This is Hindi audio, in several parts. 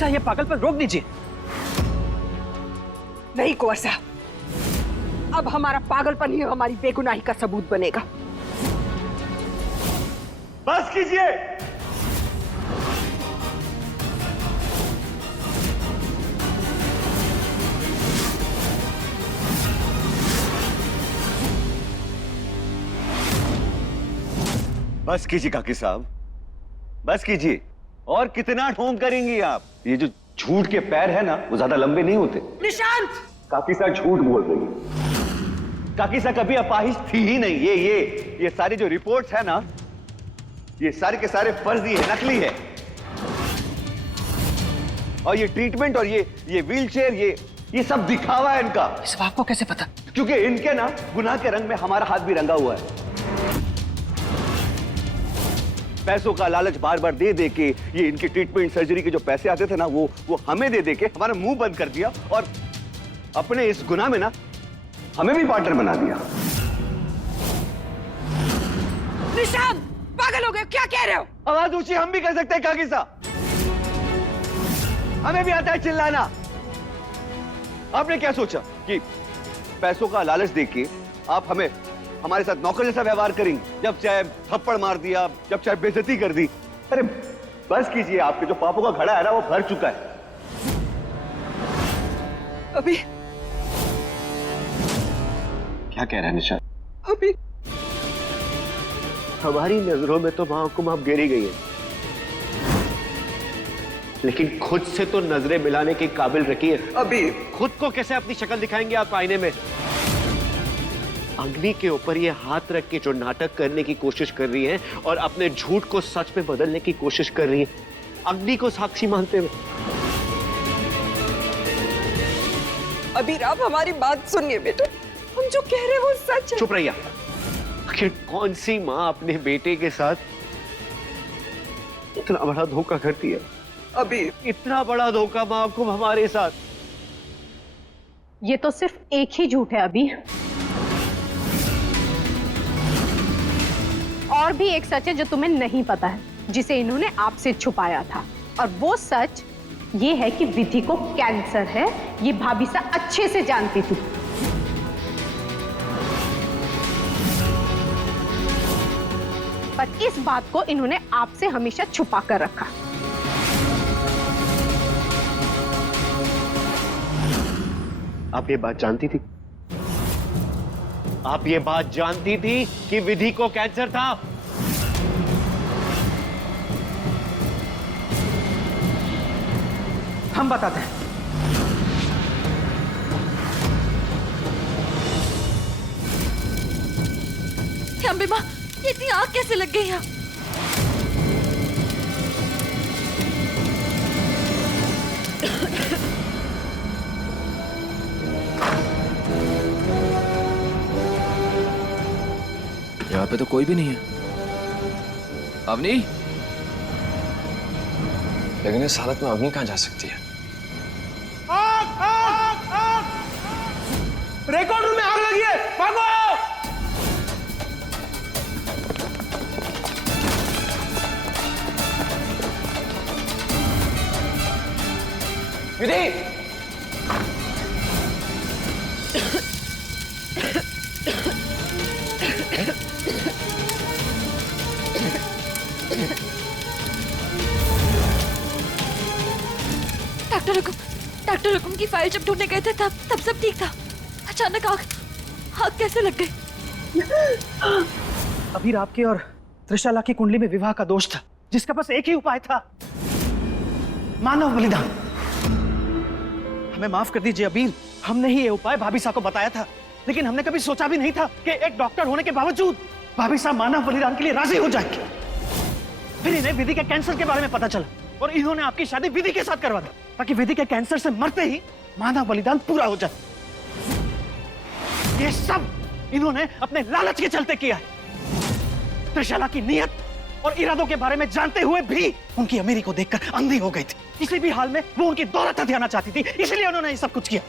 सा ये पागलपन रोक दीजिए। नहीं कुंवर साहब, अब हमारा पागलपन ही हमारी बेगुनाही का सबूत बनेगा। बस कीजिए। बस कीजिए काकी साहब, बस कीजिए। और कितना ढोंग करेंगी आप? ये जो झूठ के पैर है ना, वो ज्यादा लंबे नहीं होते। निशांत! काकी साहब झूठ बोल रही है। काकी साहब कभी अपाहिज थी ही नहीं। ये सारी जो रिपोर्ट्स है ना, ये सारे के सारे फर्जी है, नकली है। और ये ट्रीटमेंट और ये व्हीलचेयर, ये सब दिखावा है इनका। इस बात को कैसे पता? क्योंकि इनके ना गुनाह के रंग में हमारा हाथ भी रंगा हुआ है। पैसों का लालच बार बार दे दे के ये इनकी ट्रीटमेंट सर्जरी के जो पैसे आते थे ना, वो हमें दे दे के हमारा मुंह बंद कर दिया और अपने इस गुनाह में ना हमें भी पार्टनर बना दिया। निशांत, पागल हो गए, क्या कह रहे हो? आवाज ऊंची हम भी कर सकते हैं काकी साहब, हमें भी आता है चिल्लाना। आपने क्या सोचा कि पैसों का लालच देके आप हमें हमारे साथ नौकर जैसा व्यवहार करेंगे? जब चाहे थप्पड़ मार दिया, जब चाहे बेइज्जती कर दी। अरे बस कीजिए, आपके जो पापों का घड़ा है ना, वो भर चुका है। अभी क्या कह रहे हैं निशांत? अभी हमारी नजरों में तो महकुम आप गिरी गई है, लेकिन खुद से तो नजरें मिलाने के काबिल रखी है। अभी खुद को कैसे अपनी शक्ल दिखाएंगे आप आईने में? अग्नि के ऊपर ये हाथ रख के जो नाटक करने की कोशिश कर रही है और अपने झूठ को सच में बदलने की कोशिश कर रही है, अग्नि को साक्षी मानते हुए। अभी आप हमारी बात सुनिए बेटा, हम जो कह रहे हैं वो सच है। चुप रहिए। आखिर कौन सी माँ अपने बेटे के साथ इतना बड़ा धोखा करती है? अभी इतना बड़ा धोखा माँ को हमारे साथ। ये तो सिर्फ एक ही झूठ है अभी, और भी एक सच है जो तुम्हें नहीं पता है, जिसे इन्होंने आपसे छुपाया था। और वो सच ये है कि विधि को कैंसर है, ये भाभी सा अच्छे से जानती थी। पर इस बात को इन्होंने आपसे हमेशा छुपा कर रखा। आप ये बात जानती थी? आप ये बात जानती थी कि विधि को कैंसर था? हम बताते हैं। अम्बे माँ, ये इतनी आग कैसे लग गई यहाँ? यहाँ पे तो कोई भी नहीं है। अवनी, लेकिन इस हालत में अवनी कहाँ जा सकती है? रिकॉर्ड रूम में आग लगी है, भागो! विधि! डॉक्टर हुकुम की फाइल जब ढूंढने गए थे तब सब ठीक था। अचानक आग कैसे लग गई? अभी आपकी और त्रिशाला की कुंडली में विवाह का दोष था, जिसका बस एक ही उपाय था, मानव बलिदान। हमें माफ कर दीजिए अबीर, हमने ही ये उपाय भाभी साहब को बताया था, लेकिन हमने कभी सोचा भी नहीं था कि एक डॉक्टर होने के बावजूद भाभी साहब मानव बलिदान के लिए राजी हो जाएंगे। फिर इन्हें विधि के कैंसर के बारे में पता चला और इन्होंने आपकी शादी विधि के साथ करवा दी, ताकि विधि के कैंसर से मरते ही मानव बलिदान पूरा हो जाए। ये सब इन्होंने अपने लालच के चलते किया है। त्रिशाला की नीयत और इरादों के बारे में जानते हुए भी उनकी अमीरी को देखकर अंधी हो गई थी। किसी भी हाल में वो उनकी दौलत हथियाना चाहती थी, इसलिए उन्होंने ये सब कुछ किया।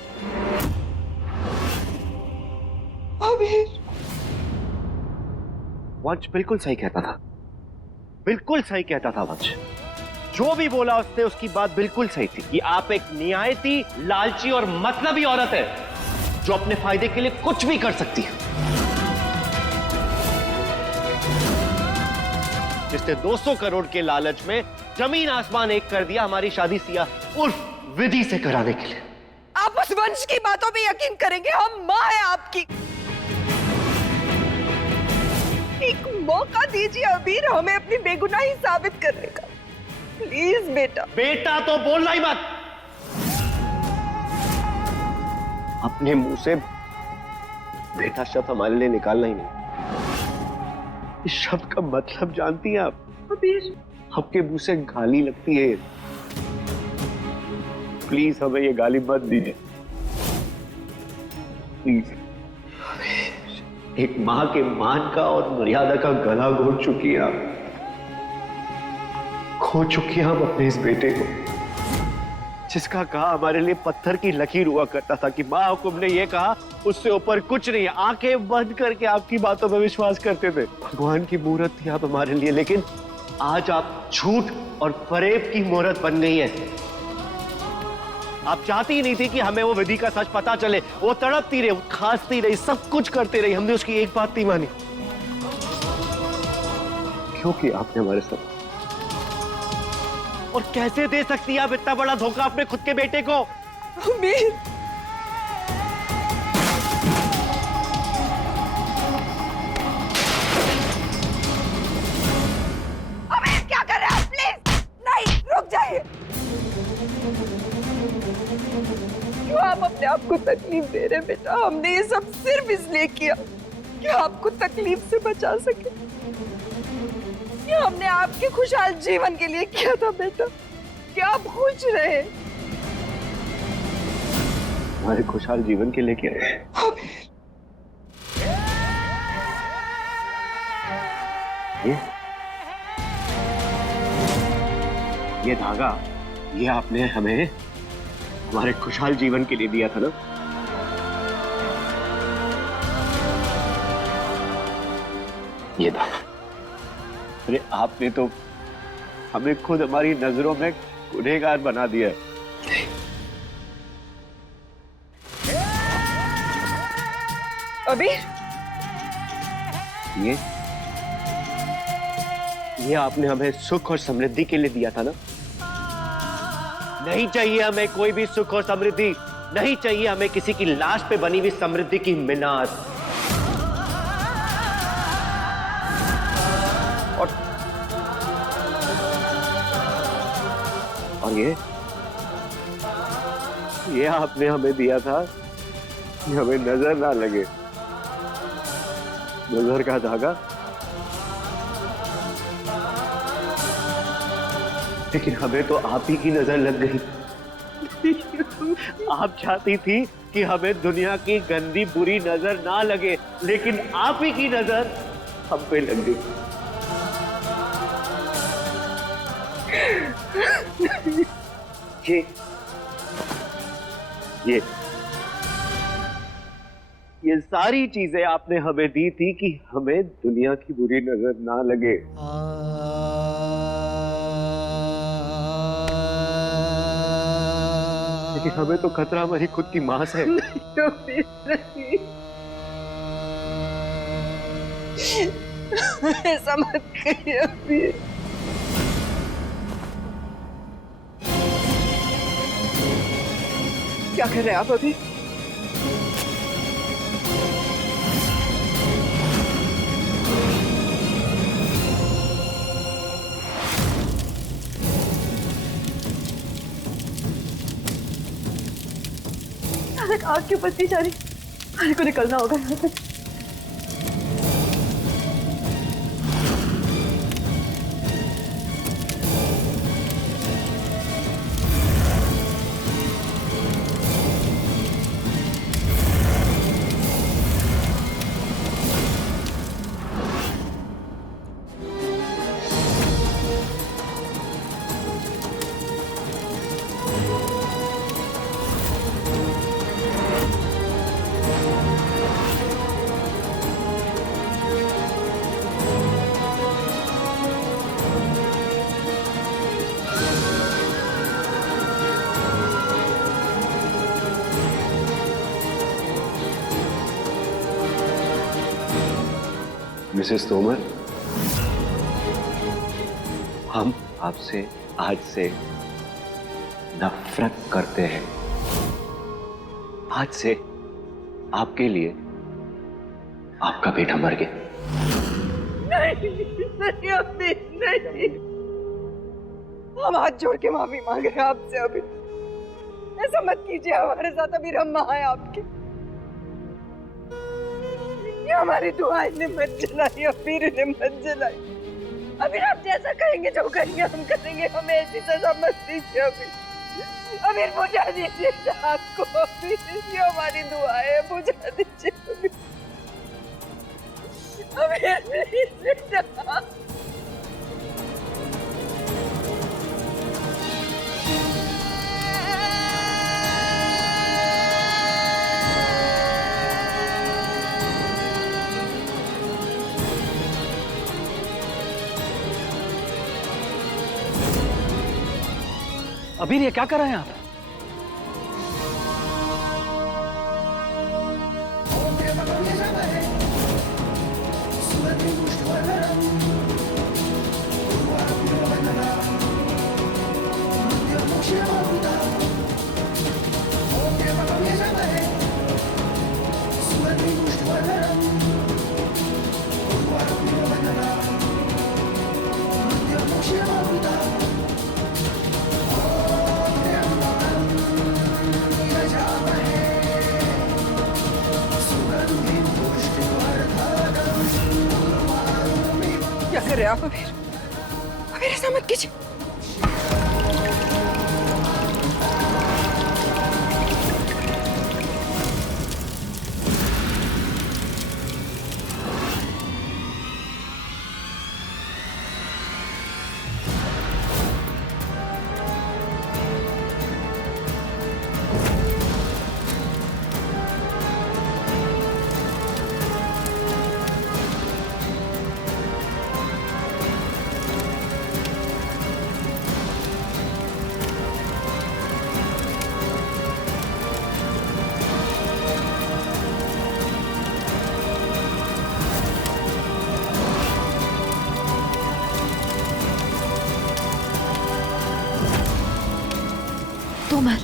वंश बिल्कुल सही कहता था, बिल्कुल सही कहता था वंश। जो भी बोला उसने उसकी बात बिल्कुल सही थी कि आप एक नियायती, लालची और मतलबी औरत है जो अपने फायदे के लिए कुछ भी कर सकती है। जिसने 200 करोड़ के लालच में जमीन आसमान एक कर दिया हमारी शादी सिया उर्फ विधि से कराने के लिए। आप उस वंश की बातों पे यकीन करेंगे? हम मां है आपकी। एक मौका दीजिए अबीर, हमें अपनी बेगुनाही साबित करने का। प्लीज बेटा। बेटा तो बोलना ही मत। अपने मुंह से बेटा शब्द हमारे लिए निकालना ही नहीं। इस शब्द का मतलब जानती हैं आप? अबीर, आपके मुंह से गाली लगती है। प्लीज हमें ये गाली मत दीजिए प्लीज। एक मां के मान का और मर्यादा का गला घोट चुकी है आप। खो चुकी हैं हम अपने इस बेटे को, जिसका कहा हमारे लिए पत्थर की लकीर हुआ करता था कि मां हुकुम ने यह कहा उससे ऊपर कुछ नहीं है। आंखें बंद करके आपकी बातों पर विश्वास करते थे। भगवान की मूर्त थी आप हमारे लिए, लेकिन आज आप झूठ और फरेब की मूर्त बन गई है। आप चाहती ही नहीं थी कि हमें वो विधि का सच पता चले। वो तड़पती रही, वो खांसती रही, सब कुछ करती रही, हमने उसकी एक बात नहीं मानी। क्यों किया आपने हमारे साथ? और कैसे दे सकती है आप इतना बड़ा धोखा अपने खुद के बेटे को? अबीर, अबीर क्या कर रहे हैं आप? प्लीज नहीं, रुक जाइए। क्यों आप अपने आप को तकलीफ दे रहे हैं बेटा? हमने ये सब सिर्फ इसलिए किया कि आपको तकलीफ से बचा सके। ये हमने आपके खुशहाल जीवन के लिए किया था बेटा, कि आप खुश रहे। हमारे खुशहाल जीवन के लिए क्या? ये धागा, ये आपने हमें हमारे खुशहाल जीवन के लिए दिया था ना? ये धागा, अरे आपने तो हमें खुद हमारी नजरों में गुनहगार बना दिया। अबीर, ये आपने हमें सुख और समृद्धि के लिए दिया था ना? नहीं चाहिए हमें कोई भी सुख और समृद्धि, नहीं चाहिए हमें किसी की लाश पे बनी हुई समृद्धि की मीनार। और ये आपने हमें दिया था कि हमें नजर ना लगे। नजर का धागा, लेकिन हमें तो आप ही की नजर लग गई। आप चाहती थी कि हमें दुनिया की गंदी बुरी नजर ना लगे, लेकिन आप ही की नजर हम पे लग गई। ये सारी चीजें आपने हमें दी थी कि हमें दुनिया की बुरी नजर ना लगे। लेकिन हमें तो खतरा हमारी खुद की मां से है। ऐसा मत कहिए अबीर। क्या कर रहे हैं आप अभी? आग की बत्ती जा रही, हमारे को निकलना होगा यहाँ से। मिसेस तोमर, हम आपसे आज से नफरत करते हैं। आज से आपके लिए आपका बेटा मर गया। नहीं अभी नहीं, हम हाथ जोड़ के माफी मांग रहे हैं आपसे। अभी ऐसा मत कीजिए हमारे साथ। अभी हम मां है आपके, ये हमारी दुआएं ने मत जलाई, अबीर ने मत जलाई। अभी आप जैसा कहेंगे जो करेंगे हम करेंगे, हमें ऐसी सजा मत दीजिए। अभी बुझा दीजिए आग को। अभी ये हमारी दुआ है, बुझा दीजिए। अबीर, ये क्या कर रहे हैं आप? क्या कर रहे हैं आप अबीर? अबीर ऐसा मत कीजिए। तोमर,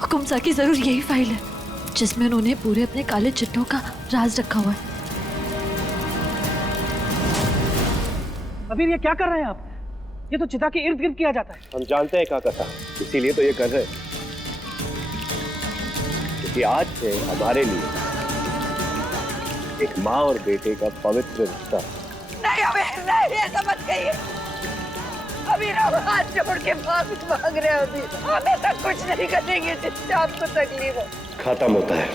हुकुमसा की जरूर यही फाइल है जिसमें उन्होंने पूरे अपने काले चिट्ठों का राज रखा हुआ है। अबीर, ये क्या कर रहे हैं आप? ये तो चिता के इर्द गिर्द किया जाता है। हम जानते हैं काका, इसीलिए तो ये कर रहे हैं, क्योंकि आज से हमारे लिए एक माँ और बेटे का पवित्र रिश्ता। नहीं अबीर, नहीं ऐसा मत कहिए। अबीर हम हाथ जोड़ के माफी मांग रहे हैं। अबीर हम ऐसा कुछ नहीं करेंगे जिससे आपको तकलीफ हो। खत्म होता है।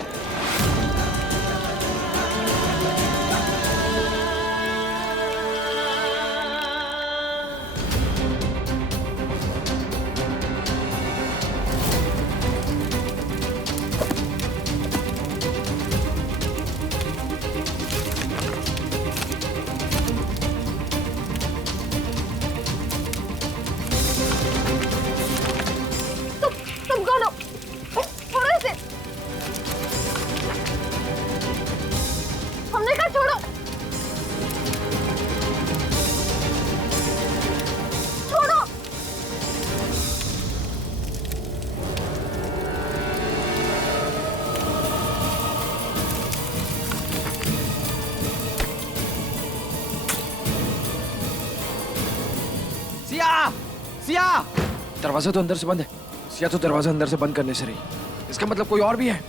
तुम कौन हो? छोड़ो इसे। हमने कहा छोड़ो। छोड़ो। सिया! सिया! दरवाजा तो अंदर से बंद है। सिया तो दरवाजा अंदर से बंद करने से रही। इसका मतलब कोई और भी है।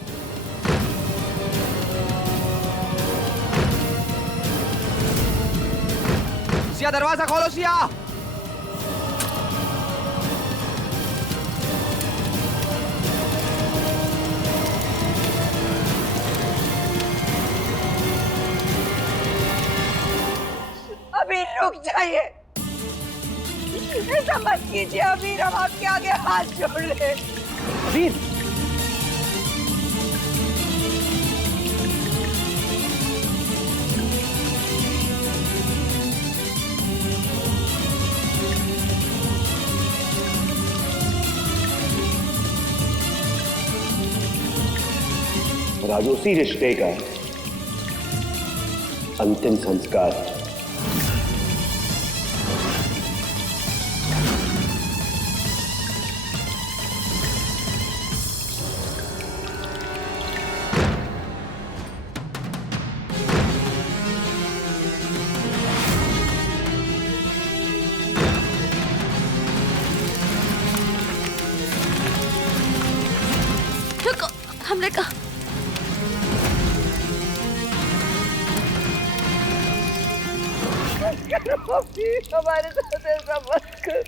सिया, दरवाजा खोलो सिया! अबीर रुक जाइए, ऐसा मत कीजिए। अबीर हम आपके आगे हाथ जोड़ रहे हैं। अबीर, और आज उसी रिश्ते का अंतिम संस्कार। रुको, हमने कहा हमारे साथ ऐसा मत कर।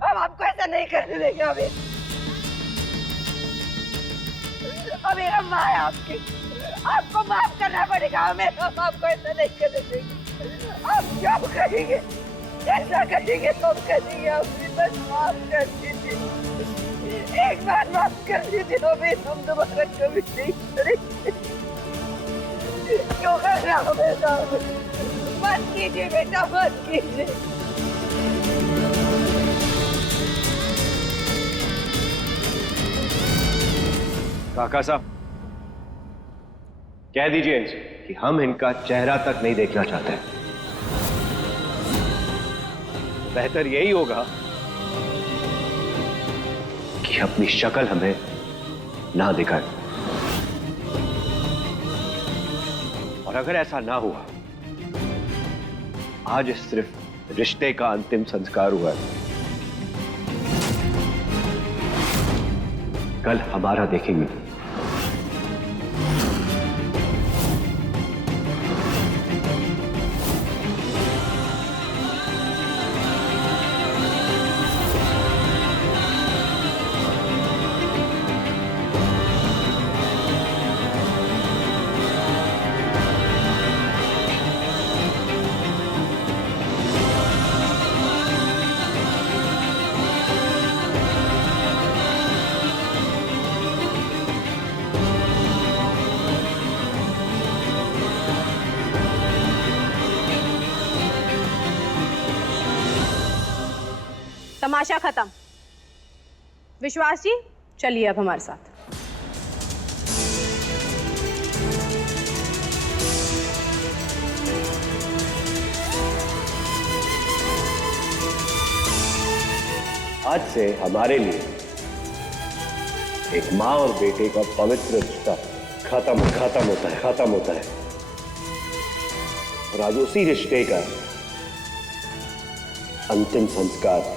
हम आपको ऐसा नहीं करने देंगे अभी। अभी हम माँ है आपकी, आपको माफ करना पड़ेगा हमें। हम आपको ऐसा नहीं करने देंगे। आप क्या करेंगे, ऐसा करेंगे तो हम करेंगे। अभी बस माफ कर दीजिए, एक बार माफ कर दीजिए। अभी हम दोबारा कभी नहीं करेंगे। क्यों कर रहे हो बेटा? मत कीजिए बेटा, मत कीजिए। काका साहब, कह दीजिए इनसे कि हम इनका चेहरा तक नहीं देखना चाहते। बेहतर यही होगा कि अपनी शक्ल हमें ना दिखाएं। और अगर ऐसा ना हुआ, आज सिर्फ रिश्ते का अंतिम संस्कार हुआ है, कल हमारा देखेंगे। तमाशा खत्म। विश्वास जी, चलिए अब हमारे साथ। आज से हमारे लिए एक माँ और बेटे का पवित्र रिश्ता खत्म होता है। और आज उसी रिश्ते का अंतिम संस्कार।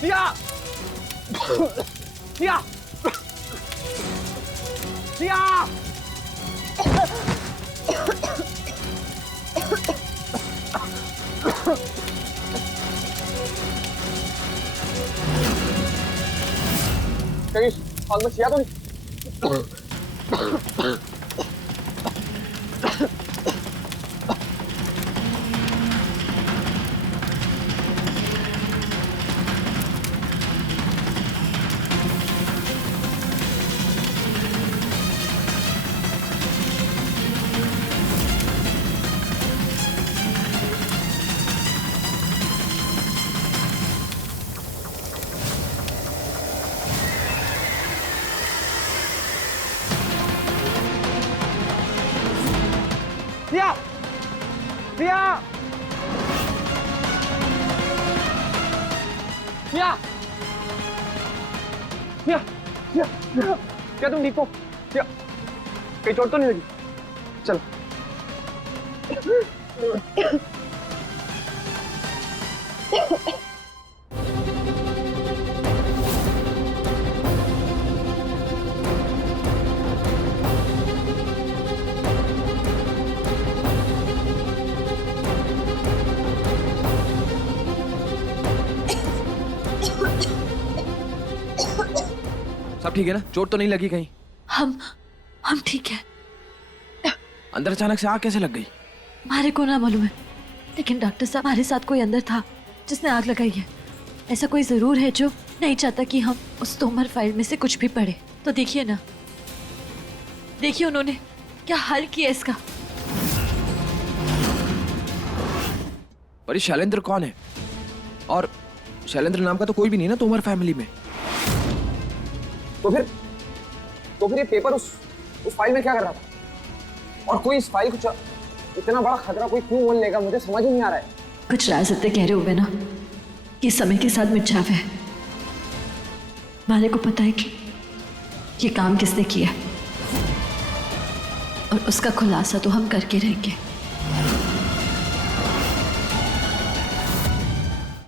सिया! सिया! सिया! कहीं हाल में सिया तो नहीं? सिया सिया सिया सिया सिया क्या तुम ठीक हो? सिया कहीं चोट तो नहीं लगी? चलो सब ठीक है ना? चोट तो नहीं लगी कहीं? हम ठीक है। अंदर अचानक से आग कैसे लग गई? हमारे को ना मालूम है, लेकिन डॉक्टर साहब हमारे साथ कोई अंदर था जिसने आग लगाई है। ऐसा कोई जरूर है जो नहीं चाहता कि हम उस तोमर फाइल में से कुछ भी पढ़े। तो देखिए ना, देखिए उन्होंने क्या हल किया इसका। पर ये शैलेंद्र कौन है? और शैलेंद्र नाम का तो कोई भी नहीं ना तोमर फैमिली में। तो फिर ये पेपर उस फाइल में क्या कर रहा था? और कोई इस फाइल को इतना बड़ा खतरा कोई क्यों मोल लेगा, मुझे समझ ही नहीं आ रहा है। कुछ राज़ते कह रहे हुए ना कि समय के साथ मिट जावे। हमारे को पता है कि ये काम किसने किया और उसका खुलासा तो हम करके रहेंगे।